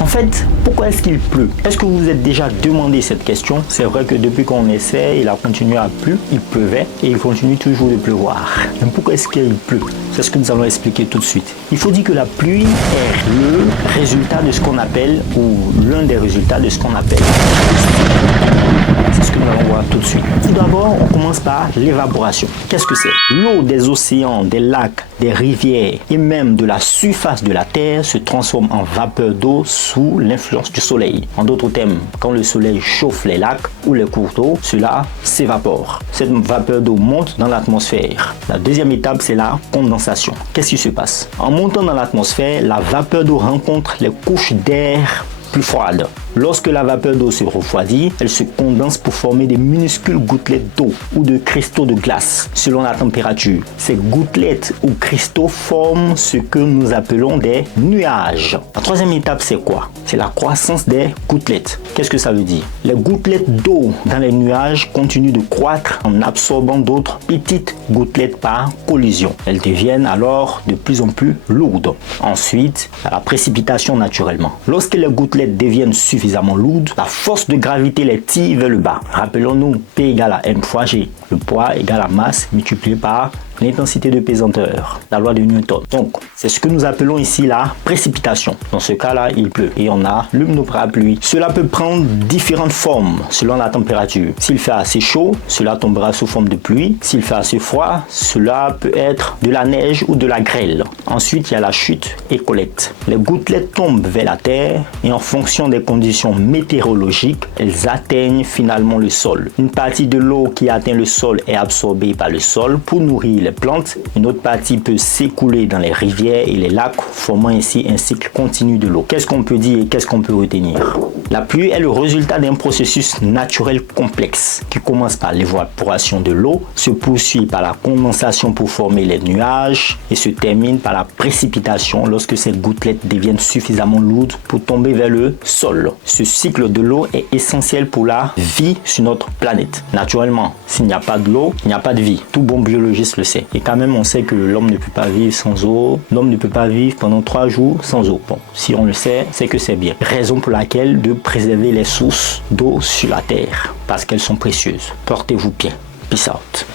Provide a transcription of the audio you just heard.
En fait, pourquoi est-ce qu'il pleut? Est-ce que vous vous êtes déjà demandé cette question? C'est vrai que depuis qu'on essaie, il a continué à pleuvoir, il pleuvait et il continue toujours de pleuvoir. Mais pourquoi est-ce qu'il pleut? C'est ce que nous allons expliquer tout de suite. Il faut dire que la pluie est le résultat de ce qu'on appelle, ou l'un des résultats de ce qu'on appelle. C'est ce que nous allons voir tout de suite. Tout d'abord, on commence par l'évaporation. Qu'est-ce que c'est? L'eau des océans, des lacs, des rivières et même de la surface de la Terre se transforme en vapeur d'eau sous l'influence du soleil. En d'autres termes, quand le soleil chauffe les lacs ou les cours d'eau, cela s'évapore. Cette vapeur d'eau monte dans l'atmosphère. La deuxième étape, c'est la condensation. Qu'est-ce qui se passe? En montant dans l'atmosphère, la vapeur d'eau rencontre les couches d'air plus froides. Lorsque la vapeur d'eau se refroidit, elle se condense pour former des minuscules gouttelettes d'eau ou de cristaux de glace selon la température. Ces gouttelettes ou cristaux forment ce que nous appelons des nuages. La troisième étape, c'est quoi? C'est la croissance des gouttelettes. Qu'est-ce que ça veut dire? Les gouttelettes d'eau dans les nuages continuent de croître en absorbant d'autres petites gouttelettes par collision. Elles deviennent alors de plus en plus lourdes. Ensuite, la précipitation naturellement. Lorsque les gouttelettes deviennent suffisamment lourdes, la force de gravité les tire vers le bas. Rappelons-nous, P égale à M fois G. Le poids égale à masse multiplié par l'intensité de pesanteur, la loi de Newton. Donc, c'est ce que nous appelons ici la précipitation. Dans ce cas-là, il pleut et on a le parapluie. Cela peut prendre différentes formes selon la température. S'il fait assez chaud, cela tombera sous forme de pluie. S'il fait assez froid, cela peut être de la neige ou de la grêle. Ensuite, il y a la chute et collecte. Les gouttelettes tombent vers la terre et en fonction des conditions météorologiques, elles atteignent finalement le sol. Une partie de l'eau qui atteint le sol est absorbée par le sol pour nourrir les plantes. Une autre partie peut s'écouler dans les rivières et les lacs, formant ainsi un cycle continu de l'eau. Qu'est-ce qu'on peut dire et qu'est-ce qu'on peut retenir? La pluie est le résultat d'un processus naturel complexe qui commence par l'évaporation de l'eau, se poursuit par la condensation pour former les nuages et se termine par la précipitation lorsque ces gouttelettes deviennent suffisamment lourdes pour tomber vers le sol. Ce cycle de l'eau est essentiel pour la vie sur notre planète. Naturellement, s'il n'y a pas de l'eau, il n'y a pas de vie. Tout bon biologiste le sait. Et quand même, on sait que l'homme ne peut pas vivre sans eau. L'homme ne peut pas vivre pendant 3 jours sans eau. Bon, si on le sait, c'est que c'est bien. Raison pour laquelle de préserver les sources d'eau sur la Terre, parce qu'elles sont précieuses. Portez-vous bien. Peace out.